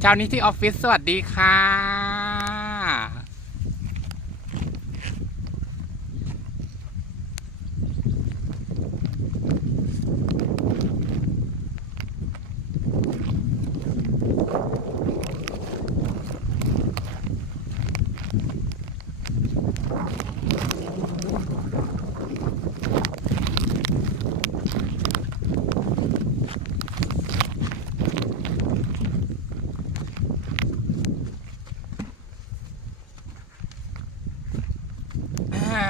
เช้านี้ที่ออฟฟิศสวัสดีค่ะ อ่า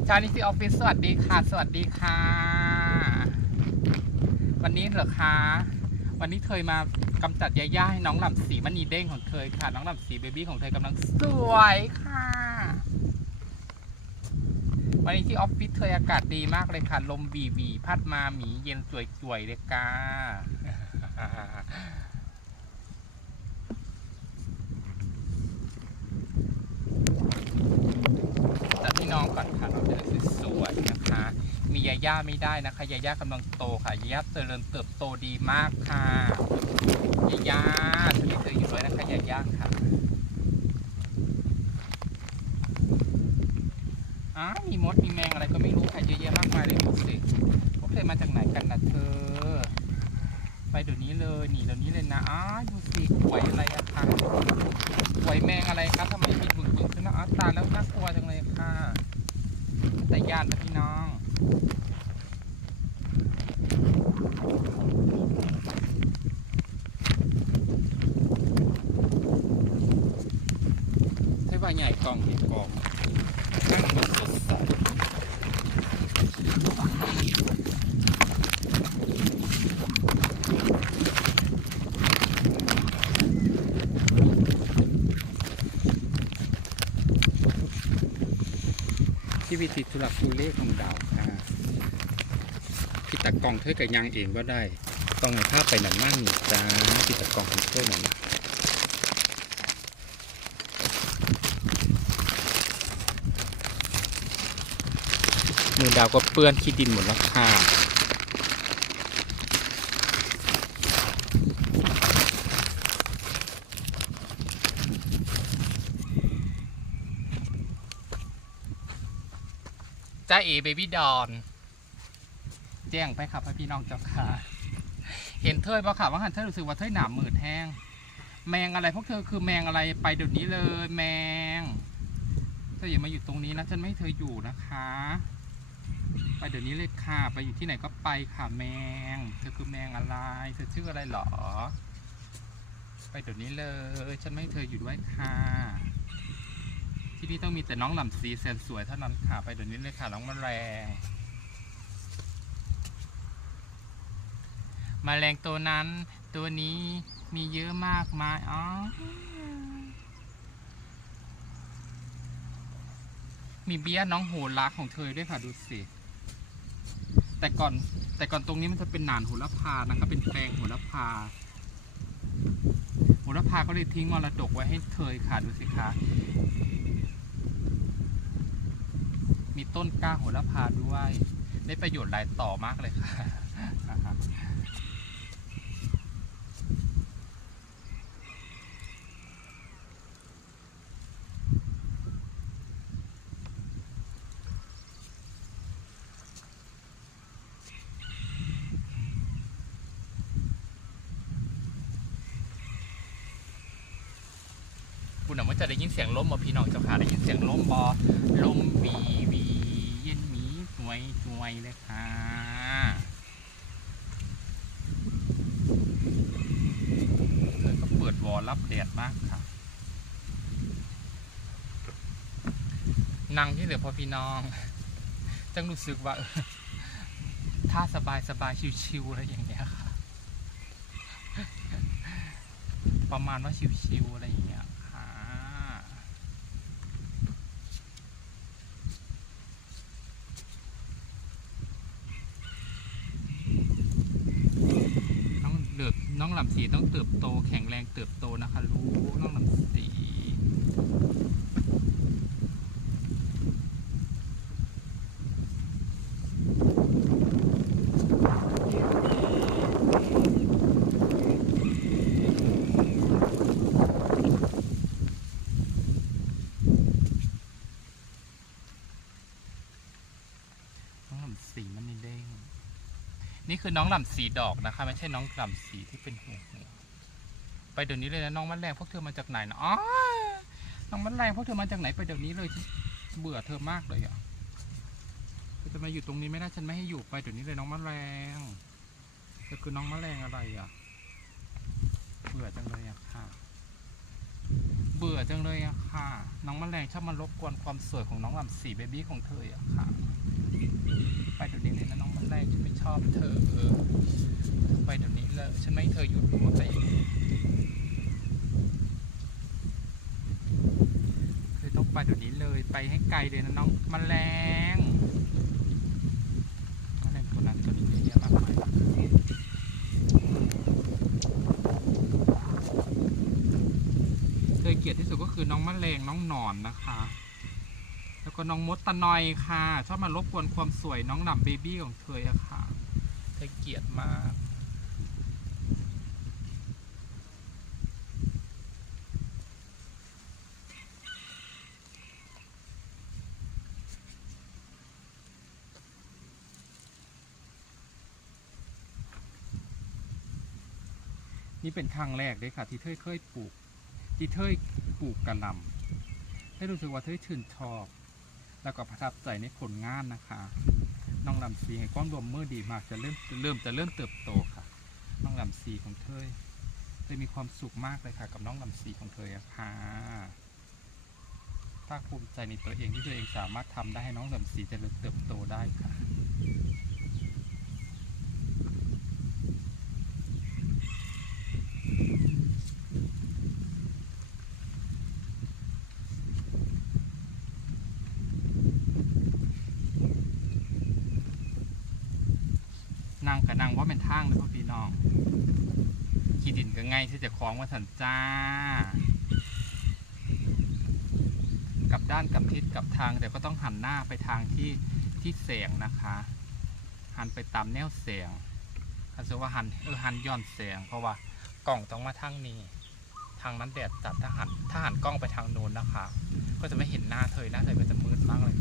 เช้านี้ที่ออฟฟิศสวัสดีค่ะ สวัสดีค่ะ วันนี้เหรอคะ วันนี้เธอมากำจัดยาย่าให้น้องหล่ำสีมณีเด้งของเธอค่ะ น้องหล่ำสีเบบี้ของเธอกำลังสวยค่ะ วันนี้ที่ออฟฟิศเธออากาศดีมากเลยค่ะ ลมวีวีพัดมาหมีเย็นสวยๆเลยค่ะ จัดพี่น้ องก่อนค่ะเราจะได้สวยๆนะคะ มียาย่าไม่ได้นะคะยาย่ากำลังโตค่ะยาย่าเจริญเติบโตดีมากค่ะยาย่าฉันไม่เคยอยู่ด้วยนะคะยาย่าค่ะอ้ามีมดมีแมงอะไรก็ไม่รู้ค่ะเยอะแยะมากมายเลยดูสิพวกเธอมาจากไหนกันนะเธอ ไปเดี๋ยวนี้เลยหนีเดี๋ยวนี้เลยนะอ้าดูสิหวยอะไรอะคะหวยแมงอะไรคะทำไมมีบึกๆขึ้นนะอ้าตาแล้วน่ากลัวจังเลยค่ะ แต่ญาดนะพี่น้องใช่ว่าใหญ่กล่องเห็นกล่องนั่งดูสดใส ที่วิธีทุลักทุเลของดาวค่ะพี่ตะกองเทอกับยังเองก็ได้ต้องให้ภาพไปหนังนั่งนี่จ้าพี่ตะกองเทอหน่อยนะมือดาวก็เปื้อนขี้ดินหมดแล้วค่ะ จ้าเอเบบี้ดอนแจ้งไปครับพี่น้องเจ้าค่ะ เห็นเธอบ่ค่ะว่าหันเธอรู้สึกว่าเธอหนามมืดแห้ง แมงอะไรพวกเธอคือแมงอะไรไปเดี๋ยวนี้เลย แมงเธออย่ามาอยู่ตรงนี้นะฉันไม่ให้เธออยู่นะคะ ไปเดี๋ยวนี้เลยค่ะ ไปอยู่ที่ไหนก็ไปค่ะแมง เธอคือแมงอะไร เธอชื่ออะไรหรอ ไปเดี๋ยวนี้เลย ฉันไม่ให้เธออยู่ด้วยค่ะ ที่นี่ต้องมีแต่น้องหล่ำสีแสนสวยเท่านั้นค่ะ ไปเดี๋ยวนี้เลยค่ะ น้องแมลงมแมลงตัวนั้น ตัวนี้มีเยอะมากมายอ๋อมีเบี้ยน้องโหรักของเธอด้วยค่ะดูสิ แต่ก่อนแต่ก่อนตรงนี้มันจะเป็นหนานโหระพานะคะเป็นแปลงโหระพาโหระพาก็เลยทิ้งมรดกไว้ให้เธอค่ะดูสิคะ มีต้นกล้าโหระพาด้วย ได้ประโยชน์หลายต่อมากเลยค่ะ คุณน่ะว่าจะได้ยินเสียงลมบ่พี่น้องเจ้าค่ะได้ยินเสียงลมบอลมวีวีเย็นมีสวยสวยเลยค่ะเธอก็เปิดวอลรับแดดมากค่ะนั่งที่เหลือพอพี่น้อง จังรู้สึกว่าถ้าสบายสบายชิวๆอะไรอย่างเงี้ยค่ะ ประมาณว่าชิวๆอะไรอย่างเงี้ยค่ะ น้องเดือบ น้องลำสีต้องเติบโตแข็งแรงเติบโตนะคะลูกน้องลำสี ลำสีมันนี่เด้ง นี่คือน้องลำสีดอกนะคะ ไม่ใช่น้องลำสีที่เป็นหัวไปเดี๋ยวนี้เลยนะน้องมันแรงพวกเธอมาจากไหนนะอ๋อน้องมันแรงพวกเธอมาจากไหนไปเดี๋ยวนี้เลยเบื่อเธอมากเลยอะจะมาอยู่ตรงนี้ไม่ได้ฉันไม่ให้อยู่ไปเดี๋ยวนี้เลยน้องมันแรงเธอคือน้องมะแรงอะไรอะ เบื่อจังเลยอะค่ะ เบื่อจังเลยอะค่ะ น้องแมลงชอบมารบกวนความสวยของน้องลำสีเบบี้ของเธออะค่ะ ไปเดี๋ยวนี้เลยนะน้อง แมลงฉันไม่ชอบเธอเออไปเดี๋ยวนี้เลย ฉันไม่ให้เธออยู่รู้ว่าไปคือต้องไปเดี๋ยวนี้เลยไปให้ไกลเลยนะน้องแมลงแมลงตัวนั้นตัวนี้เยอะแยะมากมายเคยเกลียดที่สุดก็คือน้องแมลงน้องหนอนนะคะ แล้วก็น้องมดตะนอยค่ะ ชอบมารบกวนความสวยน้องหนำเบบี้ของเธออะค่ะเธอเกลียดมากนี่เป็นครั้งแรกเลยค่ะ ที่เธอเคยปลูก ที่เธอปลูกกระหลำให้รู้สึกว่าเธอชื่นชอบ แล้วก็ประทับใจในผลงานนะคะ น้องลำซีให้ความรวมมือดีมากจะเริ่มเริ่มจะเริ่มเติบโตค่ะ น้องลำซีของเธอเธอมีความสุขมากเลยค่ะ กับน้องลำซีของเธอค่ะภาคภูมิใจในตัวเองที่ตัวเองสามารถทำได้ให้น้องลำซีเจริญเติบโตได้ค่ะ นั่งกับนั่งว่าเป็นทางเลยพ่อพี่น้อง ขี่ดินก็ง่ายที่จะคล้องว่าสันจ้า กลับด้านกับทิศกับทางแต่ก็ต้องหันหน้าไปทางที่ที่แสงนะคะ หันไปตามแนวแสงถ้าสมมติว่าหันเออหันย้อนแสงเพราะว่ากล้องต้องมาทางนี้ ทางนั้นแดดจัดถ้าหันถ้าหันกล้องไปทางโน้นนะคะ ก็จะไม่เห็นหน้าเธอหน้าเธอก็จะมืดมากเลย